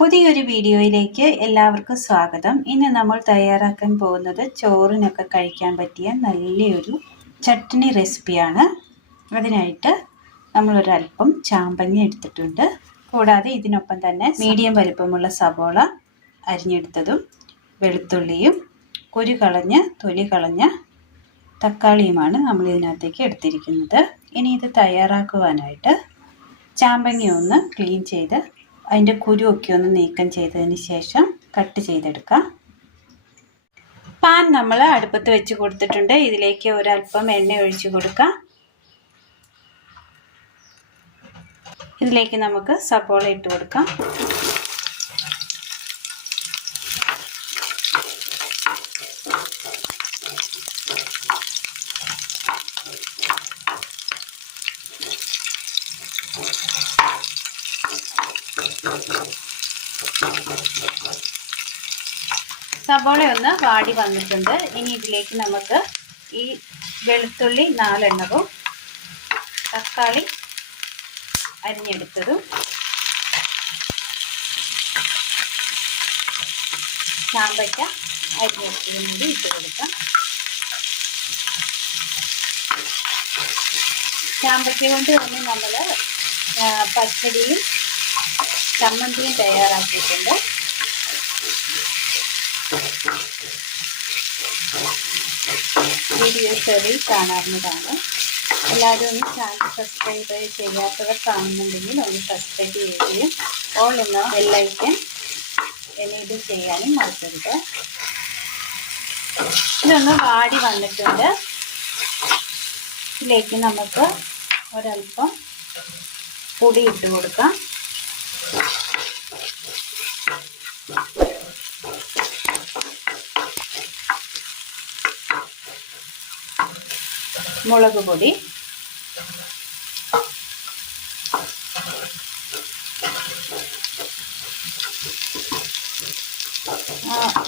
പുതിയൊരു വീഡിയോയിലേക്ക് എല്ലാവർക്കും സ്വാഗതം. ഇന്ന് നമ്മൾ തയ്യാറാക്കാൻ പോകുന്നത് ചോറിനൊക്കെ കഴിക്കാൻ പറ്റിയ നല്ലൊരു ചട്നി റെസിപ്പിയാണ്. അതിനായിട്ട് നമ്മളൊരല്പം ചാമ്പങ്ങ എടുത്തിട്ടുണ്ട്. കൂടാതെ ഇതിനൊപ്പം തന്നെ മീഡിയം വലിപ്പമുള്ള സവോള അരിഞ്ഞെടുത്തതും വെളുത്തുള്ളിയും കുരു കളഞ്ഞ് തൊലി കളഞ്ഞ തക്കാളിയുമാണ് നമ്മൾ ഇതിനകത്തേക്ക് എടുത്തിരിക്കുന്നത്. ഇനി ഇത് തയ്യാറാക്കുവാനായിട്ട് ചാമ്പങ്ങ ഒന്ന് ക്ലീൻ ചെയ്ത് അതിൻ്റെ കുരുവൊക്കെ ഒന്ന് നീക്കം ചെയ്തതിന് ശേഷം കട്ട് ചെയ്തെടുക്കാം. പാൻ നമ്മൾ അടുപ്പത്ത് വെച്ച് കൊടുത്തിട്ടുണ്ട്. ഇതിലേക്ക് ഒരല്പം എണ്ണ ഒഴിച്ച് കൊടുക്കാം. ഇതിലേക്ക് നമുക്ക് സവോള ഇട്ട് കൊടുക്കാം. സവോള ഒന്ന് വാടി വന്നിട്ടുണ്ട്. ഇനി ഇതിലേക്ക് നമുക്ക് ഈ വെളുത്തുള്ളി 4 എണ്ണവും തക്കാളി അരിഞ്ഞെടുത്തതും ചാമ്പയ്ക്ക അരിഞ്ഞെടുത്തതും കൂടി ഇട്ട് കൊടുക്കാം. ചാമ്പയ്ക്ക കൊണ്ട് തന്നെ നമ്മൾ പച്ചടിയും ചമ്മന്തിയും തയ്യാറാക്കിയിട്ടുണ്ട്. വീഡിയോ ചെറിയ കാണാവുന്നതാണ്. എല്ലാവരും ഒന്ന് ചാനൽ സബ്സ്ക്രൈബ് ചെയ്യാത്തവർ കാണുന്നുണ്ടെങ്കിൽ ഒന്ന് സബ്സ്ക്രൈബ് ചെയ്യുകയും ഓൾ എന്ന ബെല്ലൈക്കൻ എനേബിൾ ചെയ്യാനും മറക്കരുത്. ഇതൊന്ന് വാടി വന്നിട്ടുണ്ട്. ഇതിലേക്ക് നമുക്ക് ഒരല്പം പൊടി ഇട്ട് കൊടുക്കാം. മുളക് പൊടി,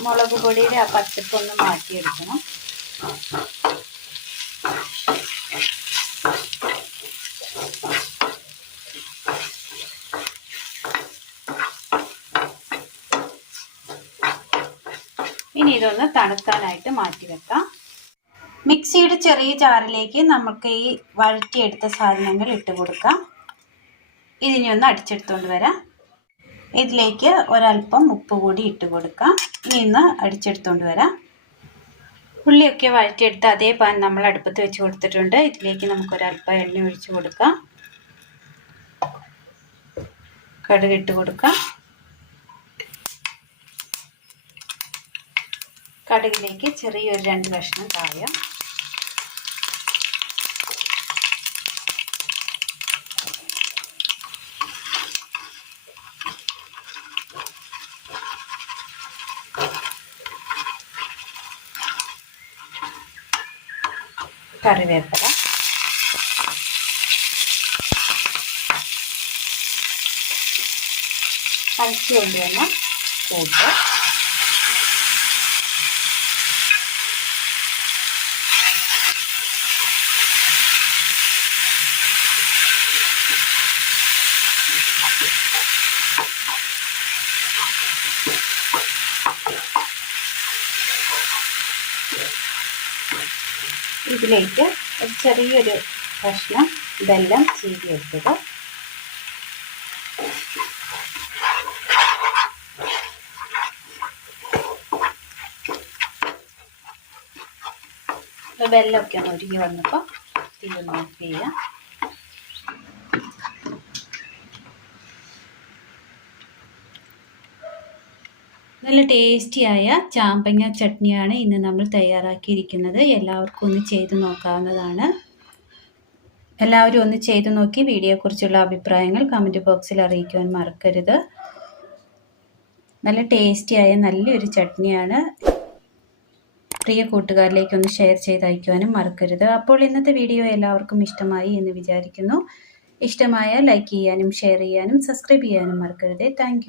മുളക് പൊടിയുടെ ആ പച്ചപ്പൊന്ന് മാറ്റിയെടുക്കണം. ഇനി ഇതൊന്ന് തണുക്കാനായിട്ട് മാറ്റി വെക്കാം. മിക്സിയുടെ ചെറിയ ജാറിലേക്ക് നമുക്ക് ഈ വഴറ്റിയെടുത്ത സാധനങ്ങൾ ഇട്ട് കൊടുക്കാം. ഇതിനെ ഒന്ന് അടിച്ചെടുത്തുകൊണ്ട് വരാം. ഇതിലേക്ക് ഒരല്പം ഉപ്പ് കൂടി ഇട്ട് കൊടുക്കാം. ഇനി ഒന്ന് അടിച്ചെടുത്തുകൊണ്ട് വരാം. ഉള്ളിയൊക്കെ വഴറ്റിയെടുത്ത് അതേ പാൻ നമ്മൾ അടുപ്പത്ത് വെച്ച് കൊടുത്തിട്ടുണ്ട്. ഇതിലേക്ക് നമുക്കൊരല്പം എണ്ണ ഒഴിച്ച് കൊടുക്കാം. കടുകിട്ട് കൊടുക്കാം. കടുകിലേക്ക് ചെറിയൊരു 2 കഷ്ണം കായം, കറിവേപ്പില, അരച്ചു കൊണ്ടുവന്ന കൂട്ട്, ഇതിലേക്ക് ഒരു ചെറിയൊരു കഷ്ണം വെല്ലം ചീകിയെടുത്തത്, വെല്ലമൊക്കെ ഒന്ന് ഉരുകി വന്നപ്പോൾ തീ ഒന്ന് ഓഫ് ചെയ്യാം. നല്ല ടേസ്റ്റിയായ ചാമ്പങ്ങ ചട്നിയാണ് ഇന്ന് നമ്മൾ തയ്യാറാക്കിയിരിക്കുന്നത്. എല്ലാവർക്കും ഒന്ന് ചെയ്ത് നോക്കാവുന്നതാണ്. എല്ലാവരും ഒന്ന് ചെയ്ത് നോക്കി വീഡിയോയെക്കുറിച്ചുള്ള അഭിപ്രായങ്ങൾ കമൻറ്റ് ബോക്സിൽ അറിയിക്കുവാൻ മറക്കരുത്. നല്ല ടേസ്റ്റിയായ നല്ലൊരു ചട്നിയാണ്. പ്രിയ കൂട്ടുകാരിലേക്ക് ഒന്ന് ഷെയർ ചെയ്ത് അയക്കുവാനും മറക്കരുത്. അപ്പോൾ ഇന്നത്തെ വീഡിയോ എല്ലാവർക്കും ഇഷ്ടമായി എന്ന് വിചാരിക്കുന്നു. ഇഷ്ടമായ ലൈക്ക് ചെയ്യാനും ഷെയർ ചെയ്യാനും സബ്സ്ക്രൈബ് ചെയ്യാനും മറക്കരുത്. താങ്ക്